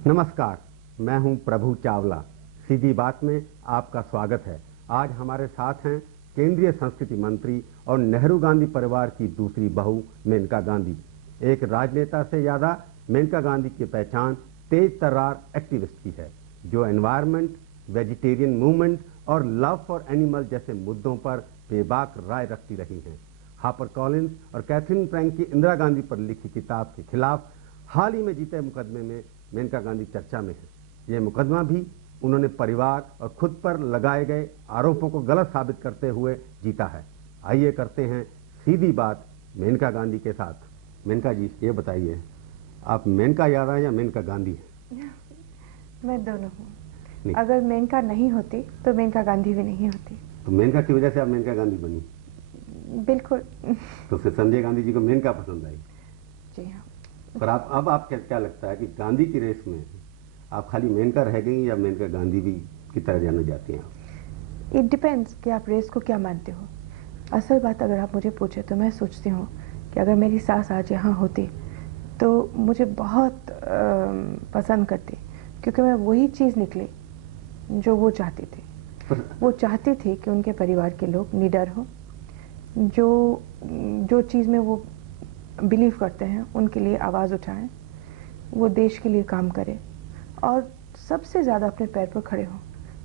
नमस्कार, मैं हूं प्रभु चावला। सीधी बात में आपका स्वागत है। आज हमारे साथ हैं केंद्रीय संस्कृति मंत्री और नेहरू गांधी परिवार की दूसरी बहू मेनका गांधी। एक राजनेता से ज्यादा मेनका गांधी की पहचान तेज तर्रार एक्टिविस्ट की है, जो एनवायरनमेंट, वेजिटेरियन मूवमेंट और लव फॉर एनिमल जैसे मुद्दों पर बेबाक राय रखती रही हैं। हापर कॉलिंस और कैथरीन फ्रैंक की इंदिरा गांधी पर लिखी किताब के खिलाफ हाल ही में जीते मुकदमे में मेनका गांधी चर्चा में है। यह मुकदमा भी उन्होंने परिवार और खुद पर लगाए गए आरोपों को गलत साबित करते हुए जीता है। आइए करते हैं सीधी बात मेनका गांधी के साथ। मेनका जी, ये बताइए, आप मेनका यादव या मेनका गांधी हैं? मैं दोनों हूँ। अगर मेनका नहीं होती तो मेनका गांधी भी नहीं होती। तो मेनका की वजह से आप मेनका गांधी बनी? बिल्कुल। तो फिर संजय गांधी जी को मेनका पसंद आई? जी हाँ। पर अब आप क्या लगता है कि गांधी की रेस में आप खाली मेनका रह गई या मेनका गांधी भी की तरह जाने जाती हैं? इट डिपेंड्स कि आप रेस को क्या मानते हो। असल बात अगर आप मुझे पूछे तो मैं सोचती हूँ कि अगर मेरी सास आज यहाँ होती तो मुझे बहुत पसंद करती, क्योंकि मैं वही चीज़ निकली जो वो चाहती थी। वो चाहती थी कि उनके परिवार के लोग निडर हों, जो चीज़ में वो बिलीव करते हैं उनके लिए आवाज़ उठाएं, वो देश के लिए काम करें और सबसे ज़्यादा अपने पैर पर खड़े हों।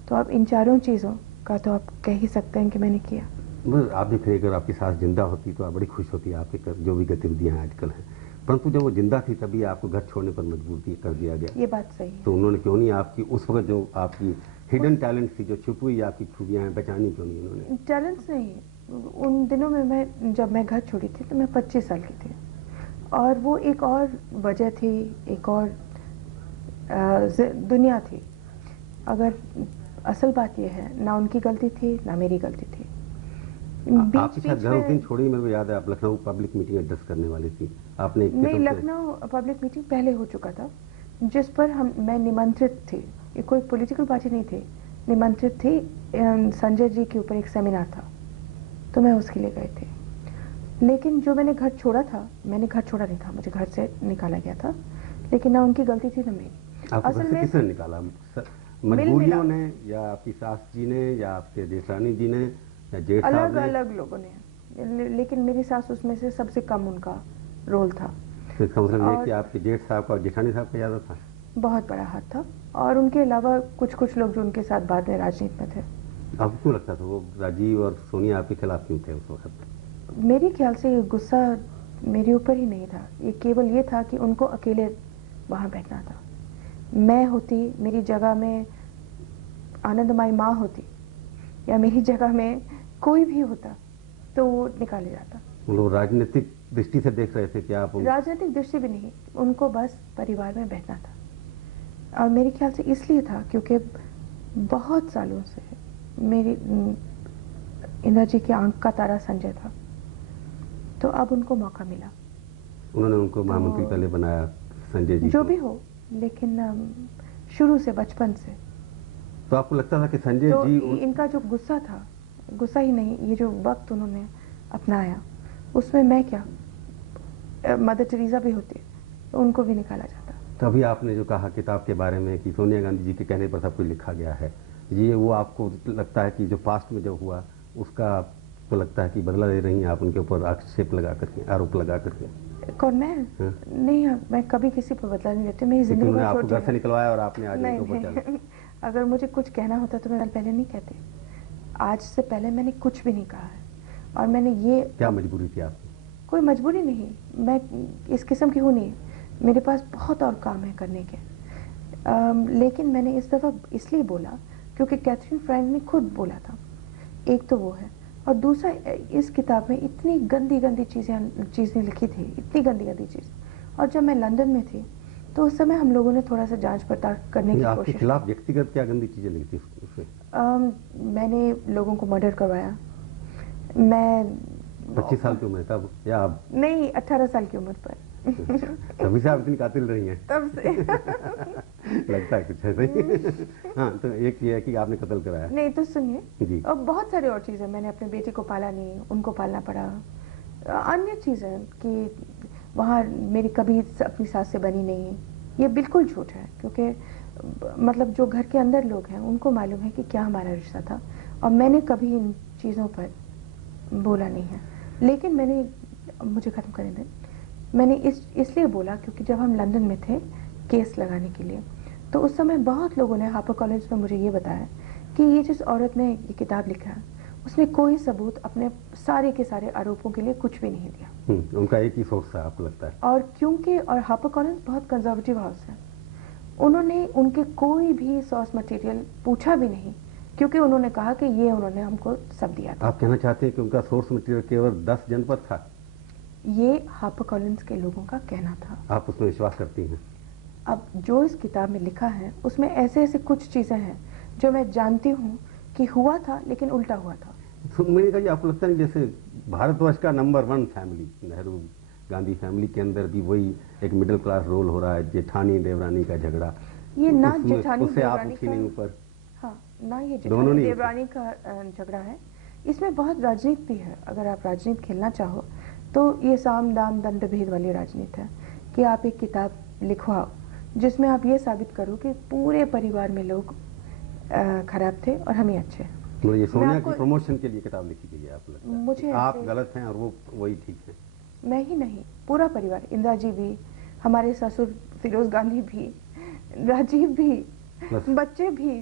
तो आप इन चारों चीज़ों का तो आप कह ही सकते हैं कि मैंने किया। बस आप भी फिर अगर आपकी सास जिंदा होती तो आप बड़ी खुश होती, आपके जो भी गतिविधियां आजकल हैं, परंतु जब वो जिंदा थी तभी आपको घर छोड़ने पर मजबूर कर दिया गया। ये बात सही है। तो उन्होंने क्यों नहीं आपकी उस वक्त जो आपकी हिडन टैलेंट थी, जो छुपी हुई आपकी खूबियां हैं, पहचानी क्यों नहीं उन्होंने? टैलेंट्स नहीं, उन दिनों में जब मैं घर छोड़ी थी तो मैं 25 साल की थी और वो एक और वजह थी, एक और दुनिया थी। अगर असल बात यह है, ना उनकी गलती थी ना मेरी गलती थी। आपके साथ घर उस दिन छोड़ी, मेरे को याद है आप लखनऊ पब्लिक मीटिंग एड्रेस करने वाली थी। आपने नहीं, लखनऊ पब्लिक मीटिंग पहले हो चुका था जिस पर मैं निमंत्रित थी। ये कोई पॉलिटिकल पार्टी नहीं थी, निमंत्रित थी। संजय जी के ऊपर एक सेमिनार था तो मैं उसके लिए गई थी। लेकिन जो मैंने घर छोड़ा था, मैंने घर छोड़ा नहीं था, मुझे घर से निकाला गया था, लेकिन ना उनकी गलती थी ना मेरी। असल में किसने निकाला? मजबूरियों ने, या आपकी सास जी ने, या आपके जेठानी जी ने, या जेठ साहब ने? अलग अलग लोगों ने, लेकिन मेरी सास उसमें से सबसे कम उनका रोल था। तो इसका मतलब ये कि आपके जेठ साहब का और जेठानी साहब का ज्यादा था? बहुत बड़ा हाथ था, और उनके अलावा कुछ लोग जो उनके साथ बाद में राजनीति में थे। आपको क्यों लगता था वो राजीव और सोनिया आपके खिलाफ क्यों थे उस वक्त? मेरे ख्याल से ये गुस्सा मेरे ऊपर ही नहीं था, ये केवल ये था कि उनको अकेले वहाँ बैठना था। मैं होती, मेरी जगह में आनंदमयी माँ होती, या मेरी जगह में कोई भी होता तो वो निकाले जाता। लोग राजनीतिक दृष्टि से देख रहे थे कि आप? राजनीतिक दृष्टि भी नहीं, उनको बस परिवार में बैठना था। और मेरे ख्याल से इसलिए था क्योंकि बहुत सालों से मेरी इंदिरा जी की आंख का तारा संजय था, तो अब उनको मौका मिला। उन्होंने उनको महामंत्री पहले बनाया, संजय जी जो भी हो, लेकिन शुरू से, बचपन से। तो आपको लगता था कि संजय तो जी इनका जो गुस्सा था, गुस्सा ही नहीं, ये जो वक्त उन्होंने अपनाया उसमें मैं क्या, मदर टेरेसा भी होती तो उनको भी निकाला जाता। तभी आपने जो कहा किताब के बारे में कि सोनिया गांधी जी के कहने पर सब कुछ लिखा गया है, ये वो आपको लगता है कि जो पास्ट में जो हुआ उसका आपको लगता है कि बदला ले रही हैं आप उनके ऊपर आक्षेप लगा करके, आरोप लगा करके? कौन, मैं? नहीं, मैं कभी किसी पर बदला नहीं लेती। मेरी जिंदगी में आपको घर से निकलवाया और आपने आज उनके ऊपर चला। अगर मुझे कुछ कहना होता तो मैं पहले नहीं कहती। आज से पहले मैंने कुछ भी नहीं कहा है, और मैंने ये... क्या मजबूरी थी आपकी? कोई मजबूरी नहीं, मैं इस किस्म की हूँ नहीं, मेरे पास बहुत और काम है करने के। लेकिन मैंने इस दफ़ा इसलिए बोला क्योंकि कैथरीन फ्रैंक ने खुद बोला था। एक तो वो है, और दूसरा इस किताब में इतनी गंदी गंदी चीज़ें लिखी थी, इतनी गंदी गंदी चीज़। और जब मैं लंदन में थी तो उस समय हम लोगों ने थोड़ा सा जांच पड़ताल करने की कोशिश की। आपके खिलाफ व्यक्तिगत क्या गंदी चीज़ें लिखी थी उसमें? मैंने लोगों को मर्डर करवाया। मैं 25 साल की उम्र तब, या अब? नहीं, 18 साल की उम्र पर। तभी से आप इतनी कातिल रही हैं? तब से। लगता है कुछ ऐसा ही। हाँ, तो एक ये है कि आपने कत्ल कराया। नहीं तो सुनिए जी, और बहुत सारी और चीज़ें, मैंने अपने बेटे को पाला नहीं, उनको पालना पड़ा। अन्य चीज़ें कि वहाँ मेरी कभी अपनी सास से बनी नहीं, ये बिल्कुल झूठ है, क्योंकि मतलब जो घर के अंदर लोग हैं उनको मालूम है कि क्या हमारा रिश्ता था, और मैंने कभी इन चीज़ों पर बोला नहीं है। लेकिन मुझे ख़त्म करने दें। मैंने इसलिए बोला क्योंकि जब हम लंदन में थे केस लगाने के लिए, तो उस समय बहुत लोगों ने हार्पर कॉलेज में मुझे ये बताया कि ये जिस औरत ने ये किताब लिखा है उसने कोई सबूत अपने सारे के सारे आरोपों के लिए कुछ भी नहीं दिया। उनका एक ही सोर्स था, आपको लगता है? और हार्पर कॉलेज बहुत कंजर्वेटिव हाउस है, उन्होंने उनके कोई भी सोर्स मटेरियल पूछा भी नहीं, क्योंकि उन्होंने कहा कि ये उन्होंने हमको सब दिया था। आप कहना चाहते हैं कि उनका सोर्स मटेरियल केवल 10 जनपद था? ये हार्पर कॉलिंस के लोगों का कहना था। आप उसमें विश्वास करती हैं? अब जो इस किताब में लिखा है उसमें ऐसे ऐसे कुछ चीज़ें हैं जो मैं जानती हूँ कि हुआ था, लेकिन उल्टा हुआ था। तो मैंने कहा, आपको लगता नहीं जैसे भारतवर्ष का number 1 family Nehru Gandhi family के अंदर भी वही एक मिडिल क्लास रोल हो रहा है, जेठानी देवरानी का झगड़ा, ये ना जेठानी देवरानी का, नहीं ऊपर, हाँ, ना ये जेठानी देवरानी का झगड़ा है, इसमें बहुत राजनीति भी है। अगर आप राजनीति खेलना चाहो तो ये साम दाम दंड भेद वाली राजनीति है कि आप एक किताब लिखवाओ जिसमें आप ये साबित करो कि पूरे परिवार में लोग खराब थे और हम ही अच्छे। मतलब ये सोनिया की प्रमोशन के लिए किताब लिखी गई है, आपको लगता है? मुझे आप गलत हैं और वो वही ठीक है? मैं ही नहीं, पूरा परिवार, इंदिरा जी भी, हमारे ससुर फिरोज गांधी भी, राजीव भी, बच्चे भी,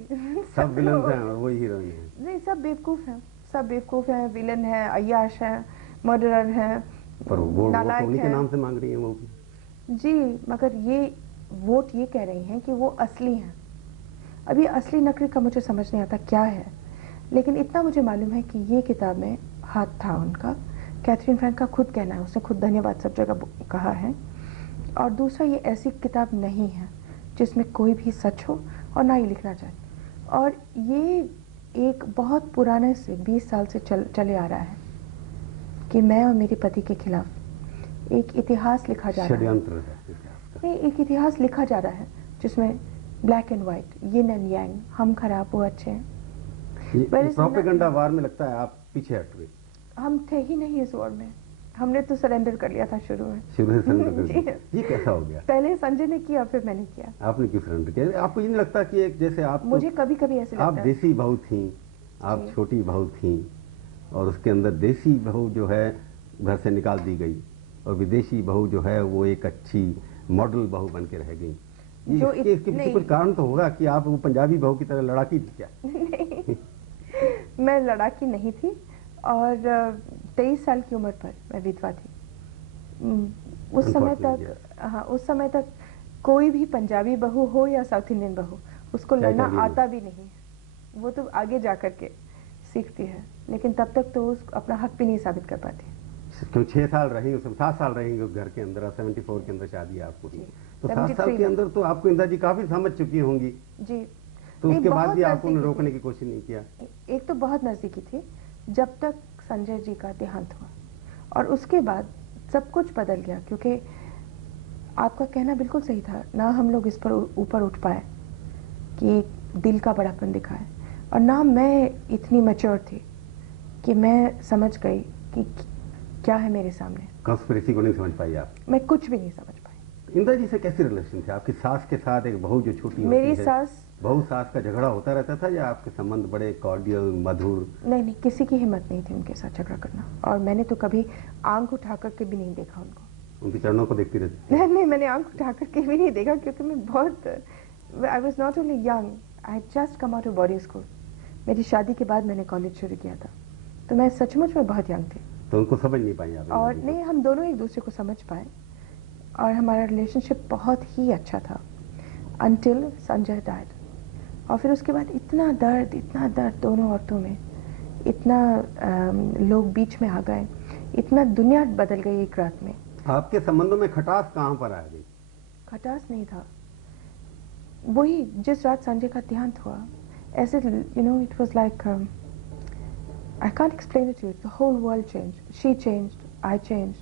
सब विलन हैं और वही हीरोइन है। नहीं, सब बेवकूफ हैं, सब बेवकूफ हैं, विलन है, अय्याश है, मर्डरर है, पर वो उन्हीं के नाम से मांग रही है वो जी। मगर ये वोट ये कह रही हैं कि वो असली हैं। अभी असली नकली का मुझे समझ नहीं आता क्या है, लेकिन इतना मुझे मालूम है कि ये किताब में हाथ था उनका। कैथरीन फ्रैंक का खुद कहना है, उसने खुद धन्यवाद सब जगह कहा है। और दूसरा, ये ऐसी किताब नहीं है जिसमें कोई भी सच हो और ना ही लिखना चाहे। और ये एक बहुत पुराने से 20 साल से चले आ रहा है कि मैं और मेरे पति के खिलाफ एक इतिहास लिखा जा रहा है। एक इतिहास लिखा जा रहा है जिसमें black and white, yin and yang, हम खराब वो अच्छे हैं। प्रोपेगेंडा वार में लगता है आप पीछे हट गए। हम थे ही नहीं इस वॉर में, हमने तो सरेंडर कर लिया था शुरू में। शुरू से सरेंडर कर दिया। ये कैसा हो गया? पहले संजय ने किया, फिर मैंने किया। आपने क्यों सरेंडर किया? आपको ये नहीं लगता कि एक जैसे आप, मुझे कभी कभी ऐसे लगता है, आप देसी बहू थी, आप छोटी बहू थी, और उसके अंदर देसी बहू जो है घर से निकाल दी गई और विदेशी बहू जो है वो एक अच्छी मॉडल बहू बन के रह गई। इसके पीछे कुछ कारण तो होगा कि आप वो पंजाबी बहू की तरह लड़ाकी थी क्या? नहीं, मैं लड़ाकी नहीं थी, और 23 साल की उम्र पर मैं विधवा थी। उस समय तक कोई भी पंजाबी बहू हो या साउथ इंडियन बहू, उसको लड़ना आता भी नहीं। वो तो आगे जाकर के सीखती है, लेकिन तब तक तो उसको अपना हक भी नहीं साबित कर पाती। क्यों 6 साल रही, 7 साल रहेंगे उस घर के अंदर, 74 के अंदर शादी आपको, तो 7 साल के अंदर तो आपको इंदिरा जी काफी समझ चुकी होंगी जी। तो उसके बाद भी आपको रोकने की कोशिश नहीं किया? एक तो बहुत नजदीकी थी जब तक संजय जी का देहांत हुआ, और उसके बाद सब कुछ बदल गया, क्योंकि आपका कहना बिल्कुल सही था ना, हम लोग इस पर ऊपर उठ पाए कि दिल का बड़ापन दिखाए, और ना मैं इतनी मैच्योर थी कि मैं समझ गई कि क्या है मेरे सामने। कॉन्स्पिरेसी को नहीं समझ पाई आप? मैं कुछ भी नहीं समझ पाई। इंदिरा जी से कैसे रिलेशन थे आपकी सास के साथ? एक बहू जो छोटी मेरी होती है, सास, बहू सास का झगड़ा होता रहता था या आपके संबंध बड़े कॉर्डियल मधुर? नहीं, किसी की हिम्मत नहीं थी उनके साथ झगड़ा करना, और मैंने तो कभी आंख उठा करके भी नहीं देखा उनको। उनके चरणों को देखती रहती? नहीं, मैंने आंख उठा करके भी नहीं देखा, क्योंकि मैं बहुत, I was not only young, I had just come out of boarding school. मेरी शादी के बाद मैंने कॉलेज शुरू किया था, तो मैं सचमुच में बहुत यंग थी। तो उनको समझ नहीं पाई आप? और नहीं, हम दोनों एक दूसरे को समझ पाए, और हमारा रिलेशनशिप बहुत ही अच्छा था until संजय डाइड। और फिर उसके बाद इतना दर्द दोनों औरतों में, इतना लोग बीच में आ गए, इतना दुनिया बदल गई एक रात में। आपके संबंधों में खटास कहाँ पर आ गई? खटास नहीं था, वही जिस रात संजय का देहांत हुआ, ऐसे it was like I can't explain it to you. The whole world changed. She changed. I changed.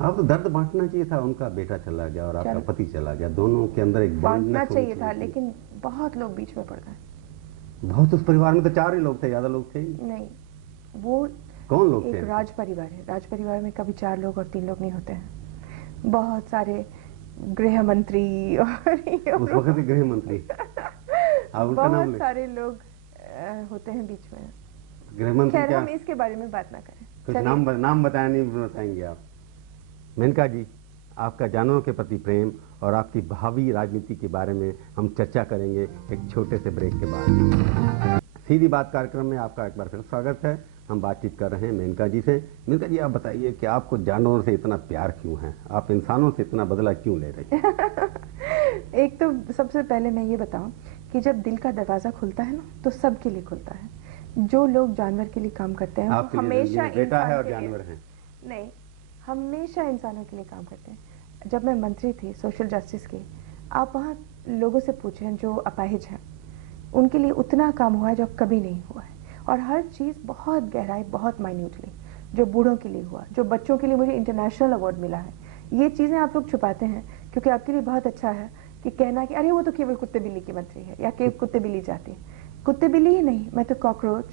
आप तो दर्द बांटना चाहिए था, उनका बेटा चला गया और आपका पति चला गया, दोनों के अंदर एक बांटना चाहिए था, लेकिन बहुत लोग बीच में पड़ गए। बहुत, उस परिवार में तो 4 ही लोग थे, ज्यादा लोग थे नहीं, वो कौन लोग थे? एक राज परिवार है, राज परिवार में कभी 4 लोग और 3 लोग नहीं होते हैं। बहुत सारे गृह मंत्री और ये उस वक्त के गृह मंत्री आप उनका नाम बहुत ले। सारे लोग होते हैं बीच में। गृह मंत्री खैर क्या हम इसके बारे में बात ना करें। कुछ चलिए। नाम बताया नहीं बताएंगे आप। मेनका जी, आपका जानवरों के प्रति प्रेम और आपकी भावी राजनीति के बारे में हम चर्चा करेंगे एक छोटे से ब्रेक के बाद। सीधी बात कार्यक्रम में आपका एक बार फिर स्वागत है। हम बातचीत कर रहे हैं मेनका जी से। मेनका जी, आप बताइए कि आपको जानवरों से इतना प्यार क्यों है? आप इंसानों से इतना बदला क्यों ले रही हैं? एक तो सबसे पहले मैं ये बताऊं कि जब दिल का दरवाजा खुलता है ना तो सबके लिए खुलता है। जो लोग जानवर के लिए काम करते हैं वो आपके लिए हमेशा जिंदगी में बेटा इंसान है और के लिए- जानवर हैं। नहीं, हमेशा इंसानों के लिए काम करते हैं। जब मैं मंत्री थी सोशल जस्टिस की, आप वहाँ लोगों से पूछें जो अपाहिज हैं, उनके लिए उतना काम हुआ है जो कभी नहीं हुआ है। और हर चीज़ बहुत गहराई, बहुत माइन्यूटली, जो बूढ़ों के लिए हुआ, जो बच्चों के लिए मुझे इंटरनेशनल अवार्ड मिला है, ये चीज़ें आप लोग छुपाते हैं क्योंकि आपके लिए बहुत अच्छा है कि कहना कि अरे वो तो केवल कुत्ते बिल्ली की मंत्री है या केवल कुत्ते बिल्ली जाती है। कुत्ते बिल्ली ही नहीं, मैं तो कॉकरोच,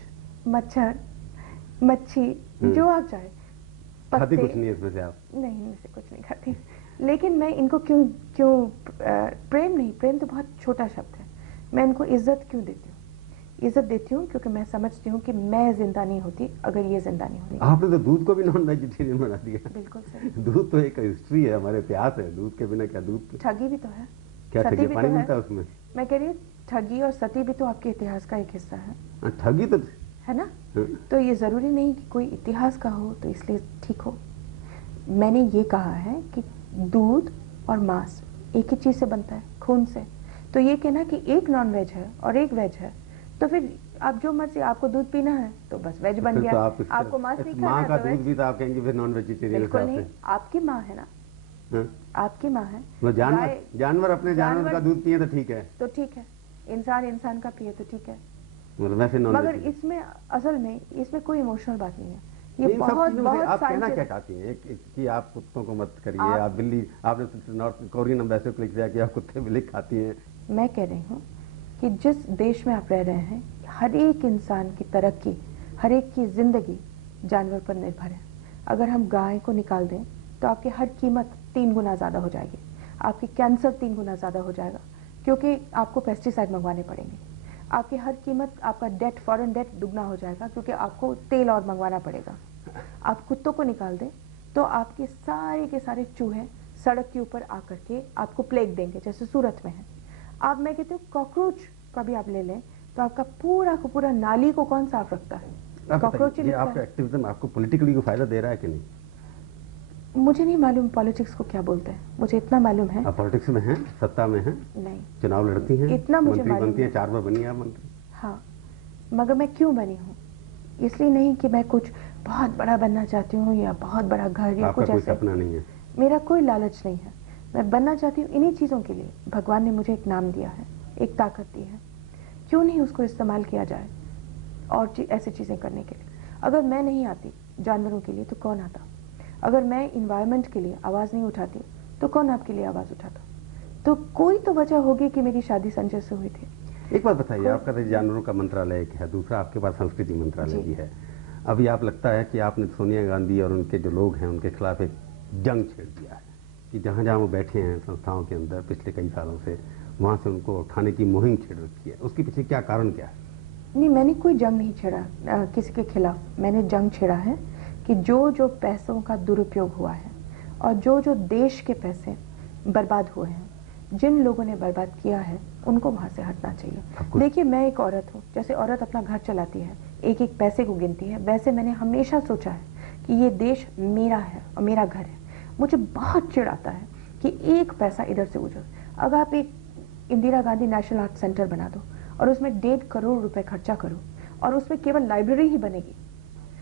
मच्छर, मच्छी, जो आप चाहे, खाती पत्ते- कुछ नहीं है इसमें से आप? नहीं, इनमें से कुछ नहीं खाती। लेकिन मैं इनको क्यों प्रेम नहीं, प्रेम तो बहुत छोटा शब्द है। मैं इनको इज्जत क्यों देती हूँ? इज्जत देती हूँ क्योंकि मैं समझती हूँ कि मैं जिंदा नहीं होती अगर ये जिंदा नहीं होती। आपने तो दूध को भी नॉन वेजिटेरियन बना दिया। बिल्कुल सही। दूध तो एक हिस्ट्री है, हमारे इतिहास है। दूध के बिना क्या दूध? ठगी भी तो है। क्या सती ठगी? भी पानी तो है। मिलता है उसमें? मैं कह रही हूँ ठगी और सती भी तो आपके इतिहास का एक हिस्सा है। ठगी तो है ना? हाँ। तो ये जरूरी नहीं कि कोई इतिहास का हो तो इसलिए ठीक हो। मैंने ये कहा है कि दूध और मांस एक ही चीज से बनता है, खून से। तो ये कहना कि एक नॉन वेज है और एक वेज है, तो फिर आप जो मर्जी, आपको दूध पीना है तो बस वेज बन फिर गया। तो आपको मांस नहीं खाना माँ है का तो दूध वेज। भी तो आप कहेंगे फिर नॉन वेजिटेरियन बिल्कुल हिसाब नहीं, से। आपकी माँ है ना, हाँ? आपकी माँ है। वो जानवर गाय- जानवर अपने जानवर का दूध पिए तो ठीक है, तो ठीक है, इंसान इंसान का पिए तो ठीक है। मतलब वैसे नॉन मगर वेजिटेरियन। इसमें असल में इसमें कोई इमोशनल बात नहीं है। ये इन सब बहुत चीजों से बहुत आप कहना क्या scientific- चाहती हैं? एक कि आप कुत्तों को मत करिए, आप- आप बिल्ली, आपने नॉर्थ कोरियन एम्बेसडर को लिख दिया कि आप कुत्ते बिल्ली खाती हैं। मैं कह रही हूँ कि जिस देश में आप रह रहे हैं, हर एक इंसान की तरक्की, हर एक की जिंदगी जानवर पर निर्भर है। अगर हम गाय को निकाल दें तो आपकी हर कीमत 3 गुना ज्यादा हो जाएगी। आपकी कैंसर 3 गुना ज्यादा हो जाएगा क्योंकि आपको पेस्टिसाइड मंगवाने पड़ेंगे। आपकी हर कीमत, आपका डेट, फॉरेन डेट दुगना हो जाएगा क्योंकि आपको तेल और मंगवाना पड़ेगा। आप कुत्तों को निकाल दें तो आपके सारे के सारे चूहे सड़क के ऊपर आकर के आपको प्लेग देंगे, जैसे सूरत में है। आप, मैं कहती हूँ कॉकरोच का भी आप ले लें तो आपका पूरा का पूरा नाली को कौन साफ रखता है? कॉकरोच ही ये लिखता आपका है। एक्टिविज्म आपको पॉलिटिकली कोई फायदा दे रहा है कि नहीं? मुझे नहीं मालूम पॉलिटिक्स को क्या बोलते हैं, मुझे इतना मालूम है। आप पॉलिटिक्स में हैं, सत्ता में हैं, नहीं, चुनाव लड़ती हैं, इतना मुझे मंत्री मालूम बनती हैं, है। 4 बार बनी हैं आप मंत्री। हाँ, मगर मैं क्यों बनी हूँ? इसलिए नहीं कि मैं कुछ बहुत बड़ा बनना चाहती हूँ या बहुत बड़ा घर या आपका कुछ कोई ऐसे। सपना नहीं है? मेरा कोई लालच नहीं है। मैं बनना चाहती हूँ इन्हीं चीज़ों के लिए। भगवान ने मुझे एक नाम दिया है, एक ताकत दी है, क्यों नहीं उसको इस्तेमाल किया जाए और ऐसी चीज़ें करने के लिए। अगर मैं नहीं आती जानवरों के लिए तो कौन आता? अगर मैं इन्वायरमेंट के लिए आवाज़ नहीं उठाती तो कौन आपके लिए आवाज़ उठाता? तो कोई तो वजह होगी कि मेरी शादी संजय से हुई थी। एक बात बताइए, आपका तो जानवरों का मंत्रालय एक है, दूसरा आपके पास संस्कृति मंत्रालय जी। भी है। अभी आप लगता है कि आपने सोनिया गांधी और उनके जो लोग हैं उनके खिलाफ एक जंग छेड़ दिया है कि जहाँ जहाँ वो बैठे हैं संस्थाओं के अंदर पिछले कई सालों से, वहाँ से उनको उठाने की मुहिम छेड़ रखी है। उसके पीछे क्या कारण क्या है? नहीं, मैंने कोई जंग नहीं छेड़ा किसी के खिलाफ। मैंने जंग छेड़ा है कि जो जो पैसों का दुरुपयोग हुआ है और जो जो देश के पैसे बर्बाद हुए हैं, जिन लोगों ने बर्बाद किया है, उनको वहाँ से हटना चाहिए। देखिए, मैं एक औरत हूँ, जैसे औरत अपना घर चलाती है, एक एक पैसे को गिनती है, वैसे मैंने हमेशा सोचा है कि ये देश मेरा है और मेरा घर है। मुझे बहुत चिढ़ आता है कि एक पैसा इधर से उधर। अगर आप एक Indira Gandhi national art centre बना दो और उसमें 1.5 करोड़ रुपए खर्चा करो और उसमें केवल लाइब्रेरी ही बनेगी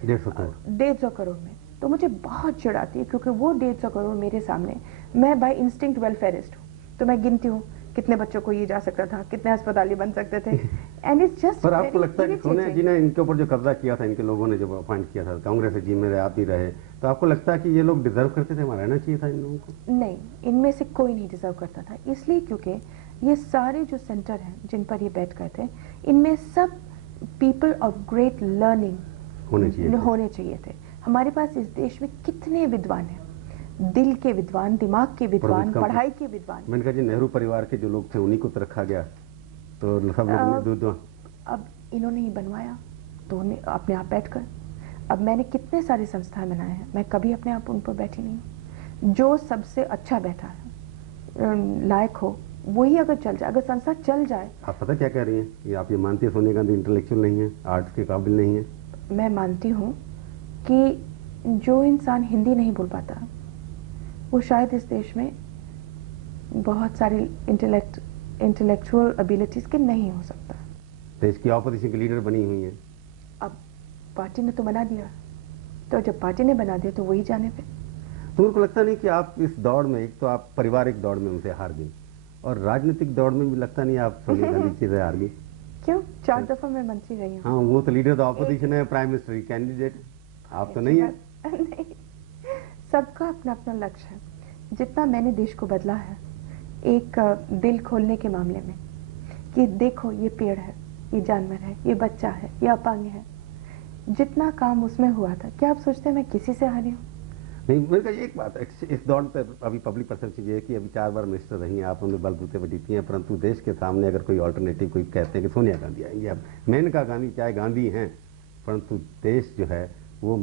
150 करोड़ 150 करोड़ में, तो मुझे बहुत चिढ़ आती है क्योंकि वो 150 करोड़ मेरे सामने, मैं बाय इंस्टिंक्ट वेलफेयरिस्ट हूँ, तो मैं गिनती हूँ कितने बच्चों को ये जा सकता था, कितने अस्पताल बन सकते थे। एंड इट्स जस्ट, पर आपको लगता है कि सोनिया जी ने इनके ऊपर जो कब्जा किया था, इनके लोगों ने जब अपॉइंट किया था, कांग्रेस जी में आप भी रहे, तो आपको लगता है कि ये लोग डिजर्व करते थे, वहाँ रहना चाहिए था इन लोगों को? नहीं, इनमें से कोई नहीं डिजर्व करता था, इसलिए क्योंकि ये सारे जो सेंटर हैं जिन पर ये बैठ गए थे, इनमें सब पीपल ऑफ ग्रेट लर्निंग होने चाहिए थे। हमारे पास इस देश में कितने विद्वान हैं, दिल के विद्वान, दिमाग के विद्वान, इसका पढ़ाई के विद्वान। मैंने कहा जी, नेहरू परिवार के जो लोग थे उन्हीं को तो रखा गया, तो सब लोग अब इन्होंने ही बनवाया तो अपने आप बैठकर। अब मैंने कितने सारे संस्थाएं बनाए हैं, मैं कभी अपने आप उन पर बैठी नहीं हूँ। जो सबसे अच्छा बैठा है, लायक हो, वही अगर चल जाए, अगर संस्था चल जाए। आप पता क्या कह रही हैं कि आप ये मानती है सोनिया गांधी इंटेलेक्चुअल नहीं है, आर्ट्स के काबिल नहीं है? मैं मानती हूँ कि जो इंसान हिंदी नहीं बोल पाता वो शायद इस देश में बहुत सारी इंटेलेक्चुअल एबिलिटीज के नहीं हो सकता। देश की ऑपोजिशन की लीडर बनी हुई है। अब पार्टी ने तो बना दिया, तो जब पार्टी ने बना दिया तो वही जाने पे। तो उनको लगता नहीं कि आप इस दौड़ में, एक तो आप पारिवारिक दौड़ में उनसे हार गई और राजनीतिक दौड़ में भी लगता नहीं आप सोनिया गांधी से हार गई? क्यों? 4 दफा मैं मंत्री रही हूँ। हाँ, वो तो लीडर ऑफ ऑपोजिशन है, प्राइम मिनिस्टर कैंडिडेट, आप तो नहीं है। नहीं, सबका अपना अपना लक्ष्य है। जितना मैंने देश को बदला है एक दिल खोलने के मामले में, कि देखो ये पेड़ है, ये जानवर है, ये बच्चा है, ये अपंग है, जितना काम उसमें हुआ था, क्या आप सोचते हैं मैं किसी से हारी हूँ? नहीं, मेरे का एक बात, इस दौड़ पे अभी पब्लिक परसेप्शन ये है कि अभी 4 बार मिनिस्टर रही हैं आप, उन्हें बलबूते पर जीती हैं, परंतु देश के सामने अगर कोई ऑल्टरनेटिव कोई कहते हैं कि सोनिया गांधी आएंगी, अब मेनका गांधी चाहे गांधी हैं, परंतु देश जो है वो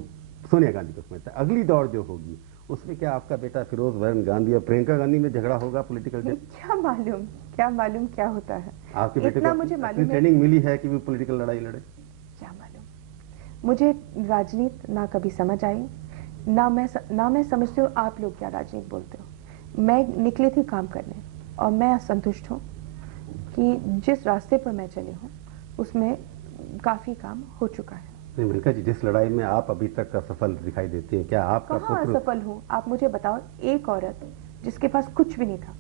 सोनिया गांधी को समझता है। अगली दौड़ जो होगी उसमें क्या आपका बेटा फिरोज वरण गांधी और प्रियंका गांधी में झगड़ा होगा पॉलिटिकल? क्या मालूम क्या होता है। आपके बेटे इतना को मुझे मालूम है, ट्रेनिंग मिली है कि वो पॉलिटिकल लड़ाई लड़े? क्या मालूम। मुझे राजनीति ना कभी समझ आई, ना मैं समझती हूँ आप लोग क्या राजनीति बोलते हो। मैं निकली थी काम करने और मैं असंतुष्ट हूँ कि जिस रास्ते पर मैं चली हूँ उसमें काफी काम हो चुका है। मिल्खा जी, जिस लड़ाई में आप अभी तक असफल दिखाई देती हैं, क्या आपका कहाँ पुत्र? असफल हूँ? आप मुझे बताओ, एक औरत जिसके पास कुछ भी नहीं था,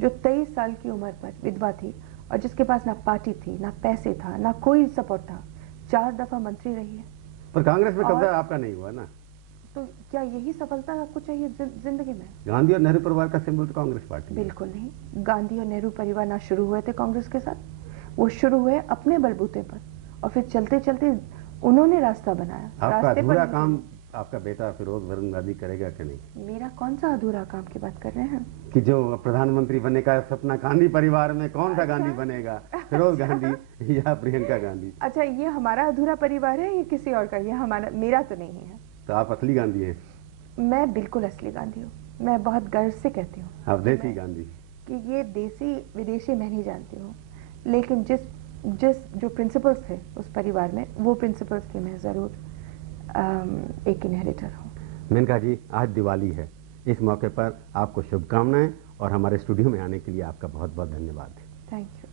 जो 23 साल की उम्र पर विधवा थी और जिसके पास ना पार्टी थी, ना पैसे था, ना कोई सपोर्ट था, 4 दफा मंत्री रही है। पर कांग्रेस में कब्जा आपका नहीं हुआ ना? तो क्या यही सफलता आपको चाहिए जिंदगी में? गांधी और नेहरू परिवार का सिंबल तो कांग्रेस पार्टी है। बिल्कुल नहीं। गांधी और नेहरू परिवार ना शुरू हुए थे कांग्रेस के साथ, वो शुरू हुए अपने बलबूते पर और फिर चलते चलते उन्होंने रास्ता बनाया। आपका अधूरा काम आपका बेटा फिरोज वरण गांधी करेगा कि नहीं? मेरा कौन सा अधूरा काम की बात कर रहे हैं? कि जो प्रधानमंत्री बनने का सपना, गांधी परिवार में कौन सा गांधी बनेगा, फिरोज गांधी या प्रियंका गांधी? अच्छा, ये हमारा अधूरा परिवार है, ये किसी और का? ये हमारा, मेरा तो नहीं है। तो आप असली गांधी हैं? मैं बिल्कुल असली गांधी हूँ। मैं बहुत गर्व से कहती हूँ आप देसी गांधी? कि ये देसी विदेशी मैं नहीं जानती हूँ, लेकिन जिस जो प्रिंसिपल्स थे उस परिवार में, वो प्रिंसिपल्स के मैं जरूर एक इनहेरिटर हूँ। मेनका जी, आज दिवाली है, इस मौके पर आपको शुभकामनाएं और हमारे स्टूडियो में आने के लिए आपका बहुत बहुत धन्यवाद। Thank you.